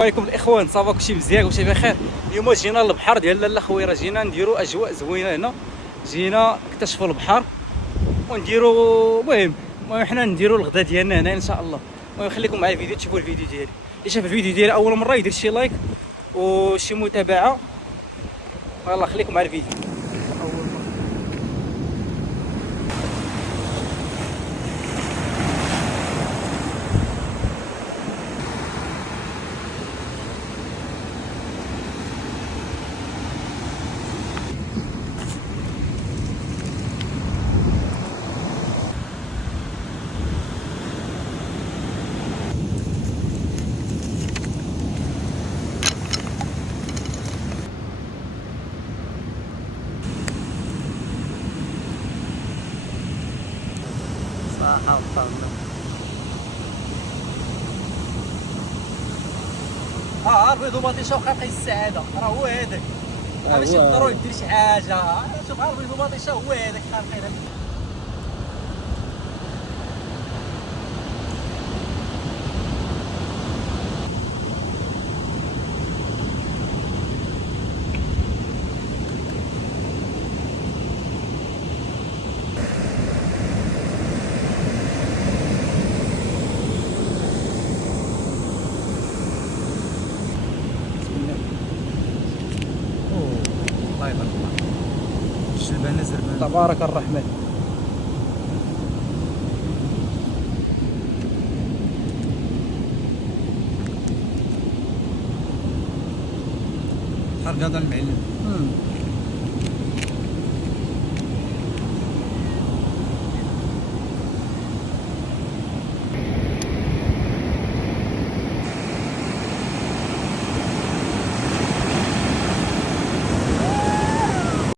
عليكم الاخوان، صافا كلشي مزيان كلشي بخير. اليوم جينا للبحر ديال لاله خويره، جينا نديروا اجواء زوينه هنا، جينا نكتشفوا البحر ونديروا المهم حنا نديروا الغدا ديالنا هنا ان شاء الله. المهم خليكم معايا الفيديو تشوفوا الفيديو ديالي. اللي شاف الفيديو ديالي اول مره يدير شي لايك وشي متابعه. يلا خليكم مع الفيديو. صراحه البيض وبطيشه وخلقي السعاده راه هو هذاك. ماشي ضروري دير شي حاجه، شوف البيض وبطيشه هو هذاك خالقين. الله يبارك الله. الشلبانه زربانه تبارك الرحمن. حرق هذا المعلم.